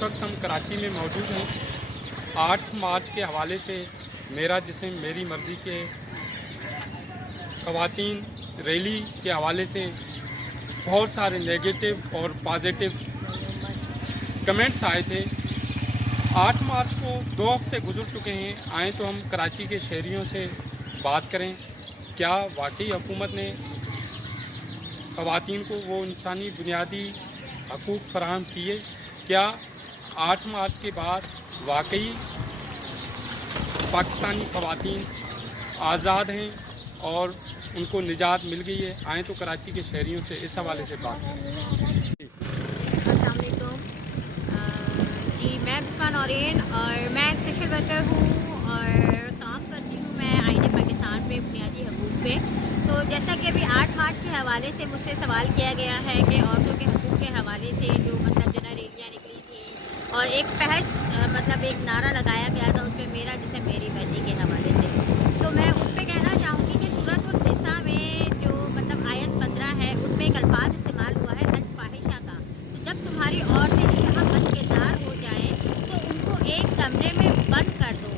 इस वक्त हम कराची में मौजूद हैं। 8 मार्च के हवाले से मेरा जिस्म मेरी मर्ज़ी के ख़वातीन रैली के हवाले से बहुत सारे नेगेटिव और पॉजिटिव कमेंट्स आए थे। 8 मार्च को 2 हफ्ते गुजर चुके हैं। आए तो हम कराची के शहरियों से बात करें, क्या वाकई हुकूमत ने ख़वातीन को वो इंसानी बुनियादी हकूक़ फराहम किए? क्या 8 मार्च के बाद वाकई पाकिस्तानी ख़वातीन आज़ाद हैं और उनको निजात मिल गई है? आएँ तो कराची के शहरियों से इस हवाले से बात करें। अस्सलाम वालेकुम। जी, मैं बिस्मा नौरीन और मैं एक सोशल वर्कर हूँ और काम करती हूँ मैं आईने पाकिस्तान पे बुनियादी हकूक़ पे। तो जैसा कि अभी 8 मार्च के हवाले से मुझसे सवाल किया गया है कि औरतों के हकूक़ के हवाले से जो मतलब जो ना रैलियाँ निकली थी और एक बहस मतलब एक नारा लगाया गया था उस पर मेरा जिसे मेरी मर्ज़ी के हवाले से, तो मैं उस पर कहना चाहूँगी कि सूरत निसा में जो मतलब आयत 15 है उसमें एक अल्फाज इस्तेमाल हुआ है अल-फाहिशा का। तो जब तुम्हारी औरतें जहाँ बदकिरदार हो जाएँ तो उनको एक कमरे में बंद कर दो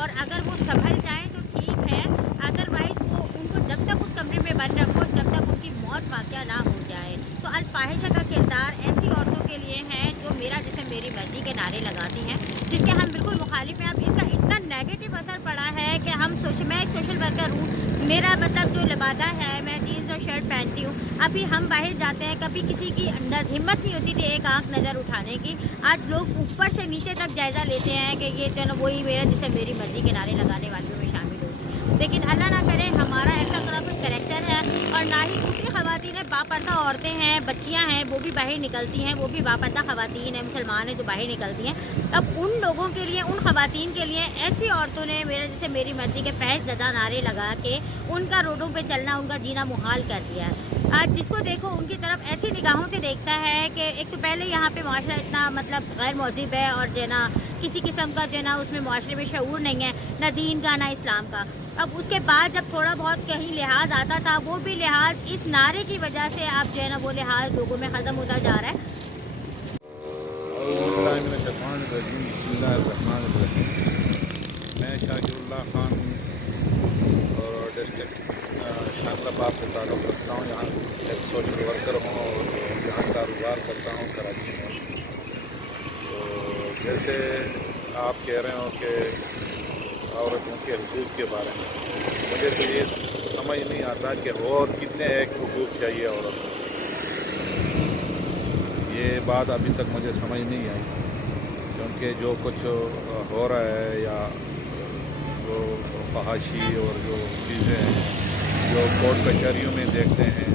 और अगर वो संभल जाएँ तो ठीक है, अदरवाइज़ वो उनको जब तक उस कमरे में बंद रखो जब तक उनकी मौत वाक़या ना हो जाए। तो अल-फाहिशा का किरदार ऐसी औरतों के लिए है जो मेरा जिसे मेरी मर्ज़ी के नारे लगाती हैं, जिसके हम बिल्कुल मुखालिफ हैं। अब इसका इतना नेगेटिव असर पड़ा है कि मैं एक सोशल वर्कर हूँ, मेरा मतलब जो लिबादा है मैं जीन्स और शर्ट पहनती हूँ। अभी हम बाहर जाते हैं, कभी किसी की हिम्मत नहीं होती थी एक आंख नज़र उठाने की। आज लोग ऊपर से नीचे तक जायज़ा लेते हैं कि ये जो वही मेरा जिसे मेरी मर्ज़ी के नारे लगाने वालों में शामिल होगी। लेकिन अल्लाह ना करे हमारा ऐसा कोई करैक्टर है और ना ही दूसरी ख़वातीन है, बापर्दा औरतें हैं, बच्चियाँ हैं, वो भी बाहर निकलती हैं, वो भी बापर्दा ख़वातीन हैं, मुसलमान हैं जो बाहर निकलती हैं। अब उन लोगों के लिए, उन ख़वातीन के लिए ऐसी औरतों ने मेरा जिसे मेरी मर्ज़ी के फहश ज़दा नारे लगा के उनका रोडों पे चलना, उनका जीना मुहाल कर दिया है। आज जिसको देखो उनकी तरफ ऐसी निगाहों से देखता है कि एक तो पहले यहाँ पे माशरा इतना मतलब गैर महज़िब है और जो है ना किसी किस्म का जो है ना उसमें माशरे में शऊर नहीं है, ना दीन का ना इस्लाम का। अब उसके बाद जब थोड़ा बहुत कहीं लिहाज आता था, वो भी लिहाज इस नारे की वजह से आप जो है ना वो लिहाज लोगों में ख़त्म होता जा रहा है। मैं शाकिरुल्लाह खान और डिस्ट्रिक्ट शामलाबाद से ताल्लुक़ रखता हूँ। यहाँ एक सोशल वर्कर हूँ और यहाँ कारोबार करता हूँ कराची में। तो जैसे आप कह रहे हो कि औरतों के हुकूक़ के बारे में, मुझे तो ये समझ नहीं आता कि और कितने एक हुकूक़ चाहिए औरत को। ये बात अभी तक मुझे समझ नहीं आई, क्योंकि जो कुछ हो रहा है या जो फहाशी और जो चीज़ें हैं जो कोर्ट कचहरियों में देखते हैं,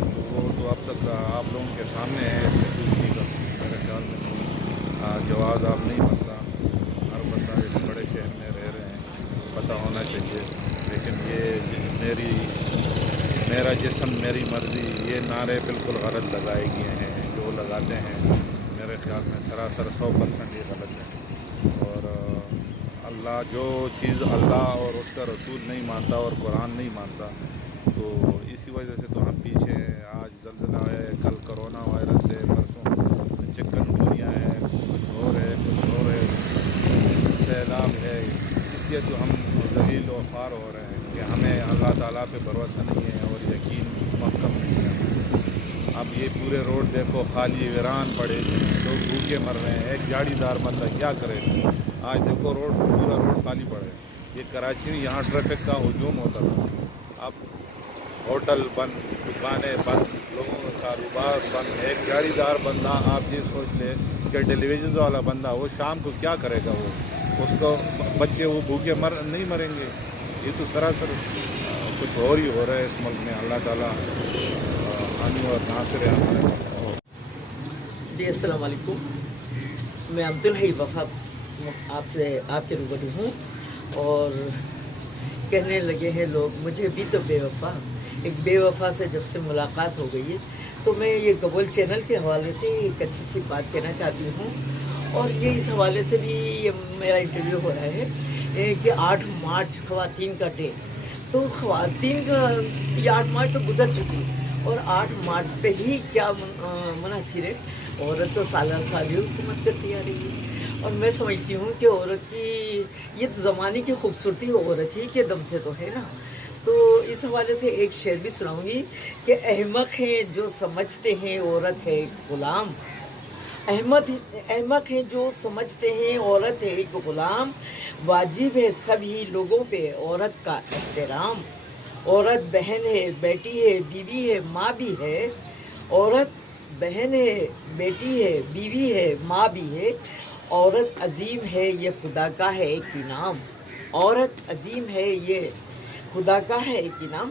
तो वो तो अब तक आप लोगों के सामने है। दूसरी का मेरे ख्याल में जवाब आप नहीं बनता। हर बंदा इस बड़े शहर में रह रहे हैं, पता होना चाहिए। लेकिन ये मेरा जिस्म मेरी मर्ज़ी, ये नारे बिल्कुल गलत लगाए गए हैं। जो लगाते हैं मेरे ख्याल में सरासर 100% ये गलत है। और अल्लाह जो चीज़ अल्लाह और उसका रसूल नहीं मानता और कुरान नहीं मानता, तो इसी वजह से तो हम पीछे हैं। आज ज़लज़ला है, कल कोरोना वायरस है, परसों चिकनगुनिया है, कुछ और है, सैलाब है। इसलिए तो हम ज़लील व ख़ार हो रहे हैं कि हमें अल्लाह ताला पे भरोसा नहीं है और यकीन महकम नहीं है। अब ये पूरे रोड देखो खाली वीरान पड़े, लोग भूखे मर रहे हैं। एक गाड़ीदार बंदा क्या करे? आज देखो पूरा रोड खाली पड़े। ये कराची में यहाँ ट्रैफिक का हुजूम होता था, अब होटल बंद, दुकानें बंद, लोगों का कारोबार बंद। एक गाड़ीदार बंदा आप ये सोच ले कि टेलीविज़न वाला बंदा वो शाम को क्या करेगा? वो उसको बच्चे वो भूखे नहीं मरेंगे। ये तो सरासर कुछ और ही हो रहा है इस मुल्क में। अल्लाह ताला हामी और नासिर है हमारे। जी अस्सलाम वालेकुम। मैं अब्दुल हई वफ़ा आपसे आपके रूबरू हूँ और कहने लगे हैं लोग मुझे भी तो बेवफ़ा, एक बेवफ़ा से जब से मुलाकात हो गई है, तो मैं ये गबल चैनल के हवाले से एक अच्छी सी बात कहना चाहती हूँ। और ये इस हवाले से भी ये मेरा इंटरव्यू हो रहा है कि 8 मार्च ख़वातीन का डे, तो ख़वातीन का ये 8 मार्च तो गुजर चुकी और 8 मार्च पे ही क्या मुनासिर है। औरत तो सालों साल ही हुकूमत करती आ रही है, और मैं समझती हूँ कि औरत की ये ज़माने की खूबसूरती औरत ही के दम से तो है ना। तो इस हवाले से एक शेर भी सुनाऊंगी कि अहमक हैं जो समझते हैं औरत है एक ग़ुलाम, अहमक हैं जो समझते हैं औरत है एक ग़ुलाम, वाजिब है सभी लोगों पे औरत का एहतराम। औरत बहन है, बेटी है, बीवी है, माँ भी है। औरत बहन है, बेटी है, बीवी है, माँ भी है। औरत अजीम है, ये खुदा का है एक इनाम। औरत अजीम है, ये खुदा का है एक इनाम।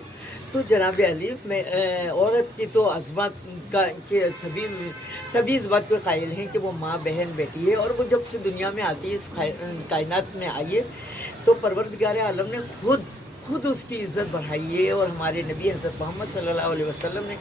तो जनाब अली, मैं औरत की तो अज़मत का के सभी इस बात को कायल हैं कि वो माँ, बहन, बेटी है, और वो जब से दुनिया में आती है, इस कायनात में आई है, तो परवरदिगार आलम ने खुद उसकी इज़्ज़त बढ़ाई है। और हमारे नबी हज़रत मोहम्मद सल्लल्लाहु अलैहि वसल्लम ने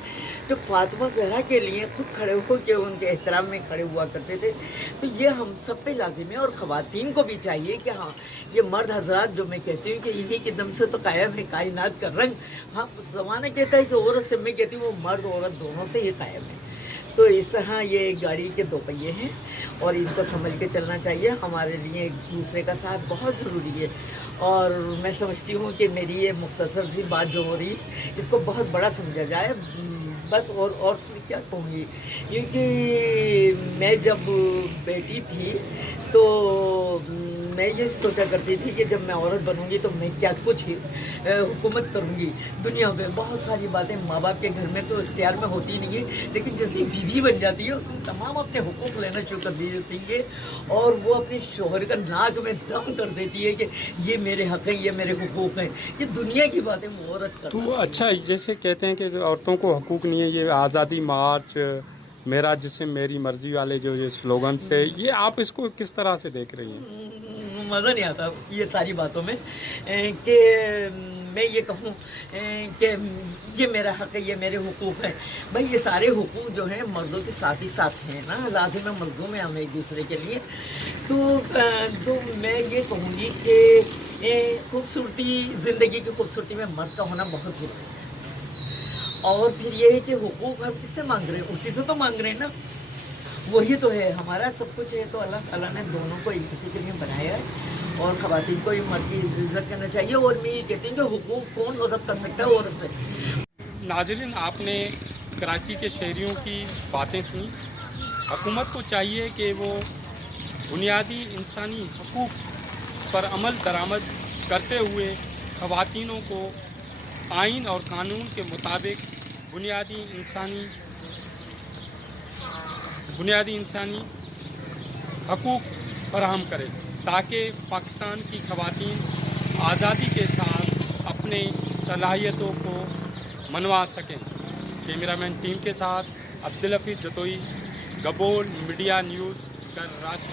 तो फातिमा ज़हरा के लिए खुद खड़े हो के उनके एहतराम में खड़े हुआ करते थे। तो ये हम सब पे लाजिम है, और ख़वातीन को भी चाहिए कि हाँ, ये मर्द हजरात जो मैं कहती हूँ कि इन्हीं के दम से तो कायम है कायनात का रंग। हाँ, ज़माना कहता है कि औरत से, मैं कहती हूँ वो मर्द औरत दोनों से ही कायम है। तो इस तरह ये एक गाड़ी के दो पहिए हैं, और इनको समझ के चलना चाहिए। हमारे लिए एक दूसरे का साथ बहुत ज़रूरी है, और मैं समझती हूँ कि मेरी ये मुख्तसर सी बात जो हो रही है, इसको बहुत बड़ा समझा जाए बस। और तो क्या कहूँगी, क्योंकि मैं जब बेटी थी तो मैं ये सोचा करती थी कि जब मैं औरत बनूंगी तो मैं क्या कुछ हुकूमत करूंगी दुनिया में। बहुत सारी बातें माँ बाप के घर में तो इख्तियार में होती नहीं है, लेकिन जैसे बीवी बन जाती है उसमें तमाम अपने हुकूक लेना शुरू कर देती है, और वो अपने शोहर का नाक में दम कर देती है कि ये मेरे हक़ हैं, ये मेरे हुकूक हैं। ये दुनिया की बातें वो औरत करती है। तो अच्छा, जैसे कहते हैं कि औरतों को हकूक़ नहीं है, ये आज़ादी मार्च, मेरा जिस्म मेरी मर्ज़ी वाले जो ये स्लोगन थे, ये आप इसको किस तरह से देख रही हैं? मज़ा नहीं आता ये सारी बातों में कि मैं ये कहूँ कि ये मेरा हक़ है, ये मेरे हुकूक हैं। भाई ये सारे हुकूक जो हैं मर्दों के साथ ही साथ हैं ना, लाज़िम मलज़ूम है हम एक दूसरे के लिए। तो मैं ये कहूँगी कि खूबसूरती, ज़िंदगी की खूबसूरती में मर्द का होना बहुत ज़रूरी है। और फिर ये है कि हुकूक हम किससे मांग रहे हैं? उसी से तो मांग रहे हैं ना, वही तो है हमारा सब कुछ है। तो अल्लाह ताला ने दोनों को एक किसी के लिए बनाया है, और ख़वातीन को भी मर्द की इज़्ज़त करना चाहिए। और मैं ये कहती हूँ कि हुकूक कौन गज़ब कर सकता है औरत से। नाज़रीन, आपने कराची के शहरियों की बातें सुनी। हुकूमत को चाहिए कि वो बुनियादी इंसानी हकूक़ पर अमल दरामद करते हुए ख़वातीनों को आइन और कानून के मुताबिक बुनियादी इंसानी हकूक़ फराहम करे, ताकि पाकिस्तान की ख़वातीन आज़ादी के साथ अपने सलाहियतों को मनवा सकें। कैमरामैन टीम के साथ अब्दुल हफीज़ जतोई, गबोल मीडिया न्यूज़, कराची।